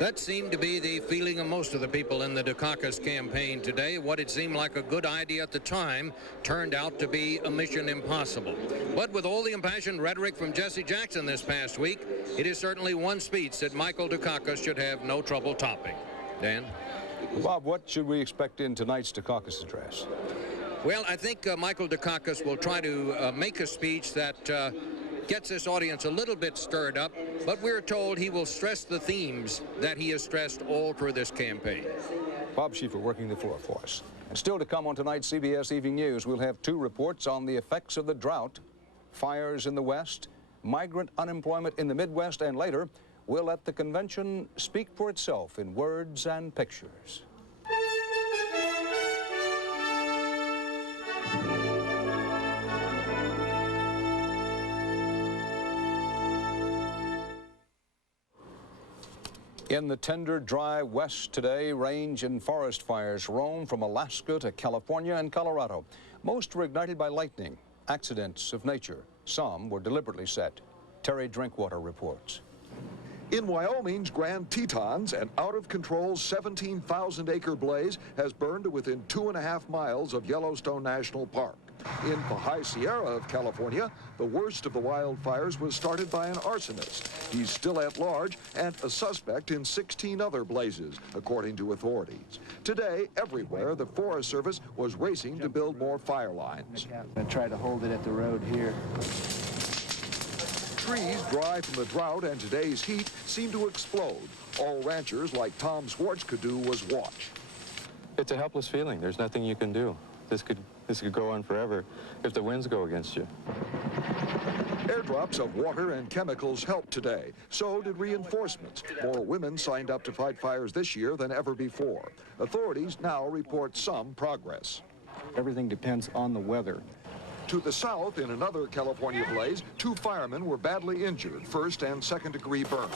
That seemed to be the feeling of most of the people in the Dukakis campaign today. What it seemed like a good idea at the time turned out to be a mission impossible. But with all the impassioned rhetoric from Jesse Jackson this past week, it is certainly one speech that Michael Dukakis should have no trouble topping. Dan? Bob, what should we expect in tonight's Dukakis address? Well, I think Michael Dukakis will try to make a speech that gets this audience a little bit stirred up, but we're told he will stress the themes that he has stressed all through this campaign. Bob Schieffer working the floor for us. And still to come on tonight's CBS Evening News, we'll have two reports on the effects of the drought, fires in the West, migrant unemployment in the Midwest, and later, we'll let the convention speak for itself in words and pictures. In the tender, dry West today, range and forest fires roam from Alaska to California and Colorado. Most were ignited by lightning, accidents of nature. Some were deliberately set. Terry Drinkwater reports. In Wyoming's Grand Tetons, an out-of-control 17,000-acre blaze has burned to within 2.5 miles of Yellowstone National Park. In the High Sierra of California, the worst of the wildfires was started by an arsonist. He's still at large and a suspect in 16 other blazes, according to authorities. Today, everywhere, the Forest Service was racing to build more fire lines. I tried to hold it at the road here. Trees dry from the drought and today's heat seem to explode. All ranchers like Tom Swartz could do was watch. It's a helpless feeling. There's nothing you can do. This could go on forever if the winds go against you. Airdrops of water and chemicals helped today. So did reinforcements. More women signed up to fight fires this year than ever before. Authorities now report some progress. Everything depends on the weather. To the south, in another California blaze, 2 firemen were badly injured, first and second-degree burns.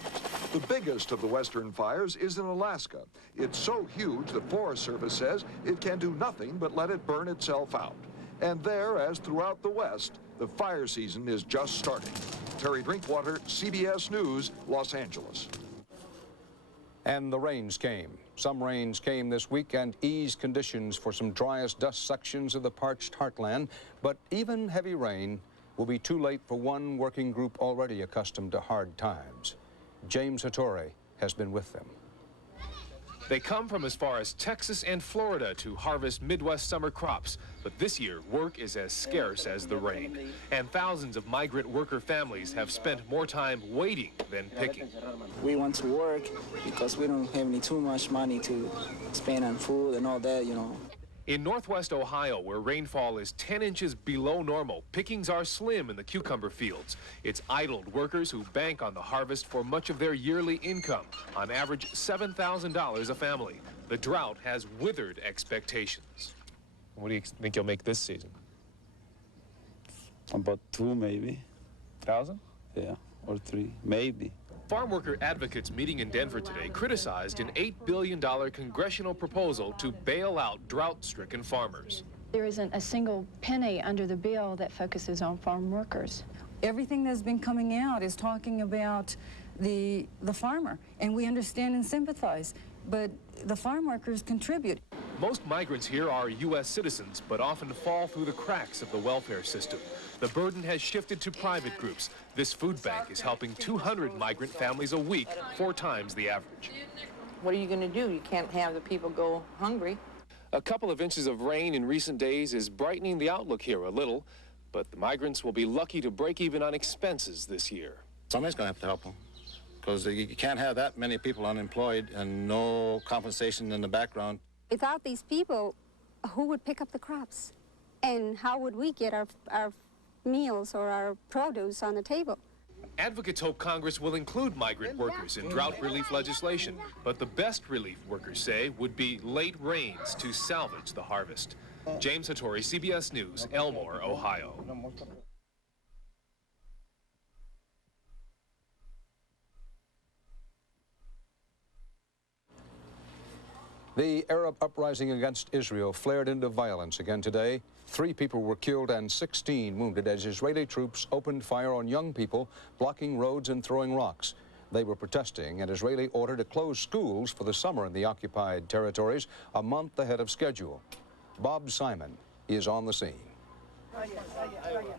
The biggest of the western fires is in Alaska. It's so huge the Forest Service says it can do nothing but let it burn itself out. And there, as throughout the West, the fire season is just starting. Terry Drinkwater, CBS News, Los Angeles. And the rains came. Some rains came this week and eased conditions for some driest dust sections of the parched heartland. But even heavy rain will be too late for one working group already accustomed to hard times. James Hattori has been with them. They come from as far as Texas and Florida to harvest Midwest summer crops. But this year, work is as scarce as the rain. And thousands of migrant worker families have spent more time waiting than picking. We want to work because we don't have too much money to spend on food and all that, you know. In northwest Ohio, where rainfall is 10 inches below normal, pickings are slim in the cucumber fields. It's idled workers who bank on the harvest for much of their yearly income, on average $7,000 a family. The drought has withered expectations. What do you think you'll make this season? About 2 maybe. 1,000? Yeah, or 3, maybe. Farm worker advocates meeting in Denver today criticized an $8 billion congressional proposal to bail out drought-stricken farmers. There isn't a single penny under the bill that focuses on farm workers. Everything that's been coming out is talking about the farmer, and we understand and sympathize, but the farm workers contribute. Most migrants here are U.S. citizens, but often fall through the cracks of the welfare system. The burden has shifted to private groups. This food bank is helping 200 migrant families a week, 4 times the average. What are you going to do? You can't have the people go hungry. A couple of inches of rain in recent days is brightening the outlook here a little, but the migrants will be lucky to break even on expenses this year. Somebody's going to have to help them, because you can't have that many people unemployed and no compensation in the background. Without these people, who would pick up the crops? And how would we get our meals or our produce on the table? Advocates hope Congress will include migrant workers in drought relief legislation, but the best relief, workers say, would be late rains to salvage the harvest. James Hattori, CBS News, Elmore, Ohio. The Arab uprising against Israel flared into violence again today. 3 people were killed and 16 wounded as Israeli troops opened fire on young people, blocking roads and throwing rocks. They were protesting an Israeli order to close schools for the summer in the occupied territories a month ahead of schedule. Bob Simon is on the scene.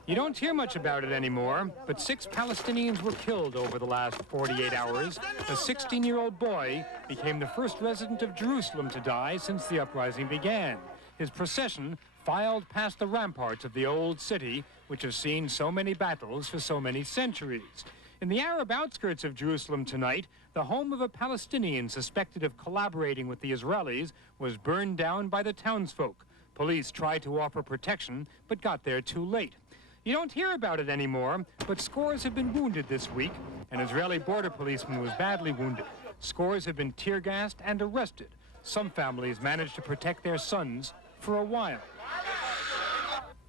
You don't hear much about it anymore, but 6 Palestinians were killed over the last 48 hours. A 16-year-old boy became the first resident of Jerusalem to die since the uprising began. His procession filed past the ramparts of the old city, which has seen so many battles for so many centuries. In the Arab outskirts of Jerusalem tonight, the home of a Palestinian suspected of collaborating with the Israelis was burned down by the townsfolk. Police tried to offer protection, but got there too late. You don't hear about it anymore, but scores have been wounded this week. An Israeli border policeman was badly wounded. Scores have been tear-gassed and arrested. Some families managed to protect their sons for a while.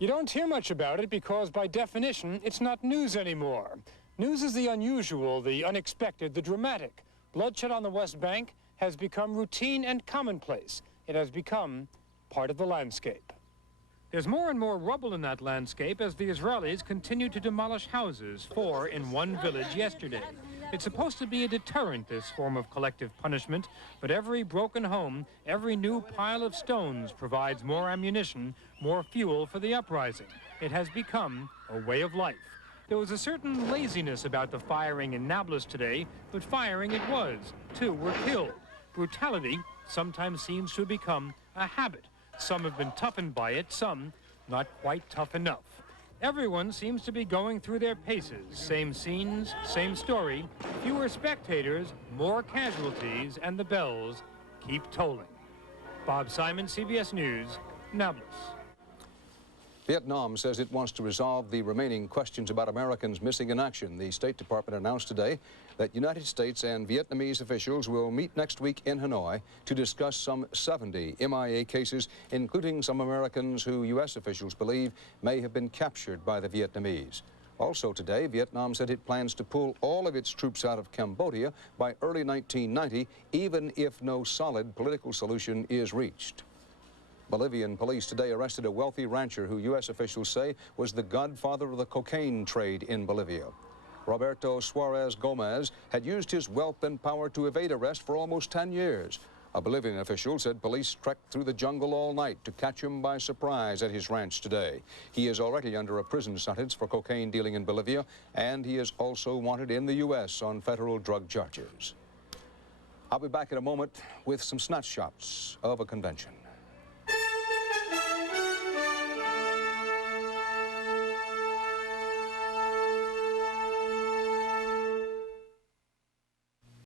You don't hear much about it because, by definition, it's not news anymore. News is the unusual, the unexpected, the dramatic. Bloodshed on the West Bank has become routine and commonplace. It has become part of the landscape. There's more and more rubble in that landscape as the Israelis continue to demolish houses, 4 in one village yesterday. It's supposed to be a deterrent, this form of collective punishment, but every broken home, every new pile of stones provides more ammunition, more fuel for the uprising. It has become a way of life. There was a certain laziness about the firing in Nablus today, but firing it was. 2 were killed. Brutality sometimes seems to have become a habit. Some have been toughened by it, some not quite tough enough. Everyone seems to be going through their paces. Same scenes, same story. Fewer spectators, more casualties, and the bells keep tolling. Bob Simon, CBS News, Nablus. Vietnam says it wants to resolve the remaining questions about Americans missing in action. The State Department announced today that United States and Vietnamese officials will meet next week in Hanoi to discuss some 70 MIA cases, including some Americans who U.S. officials believe may have been captured by the Vietnamese. Also today, Vietnam said it plans to pull all of its troops out of Cambodia by early 1990, even if no solid political solution is reached. Bolivian police today arrested a wealthy rancher who U.S. officials say was the godfather of the cocaine trade in Bolivia. Roberto Suarez Gomez had used his wealth and power to evade arrest for almost 10 years. A Bolivian official said police trekked through the jungle all night to catch him by surprise at his ranch today. He is already under a prison sentence for cocaine dealing in Bolivia, and he is also wanted in the U.S. on federal drug charges. I'll be back in a moment with some snapshots of a convention.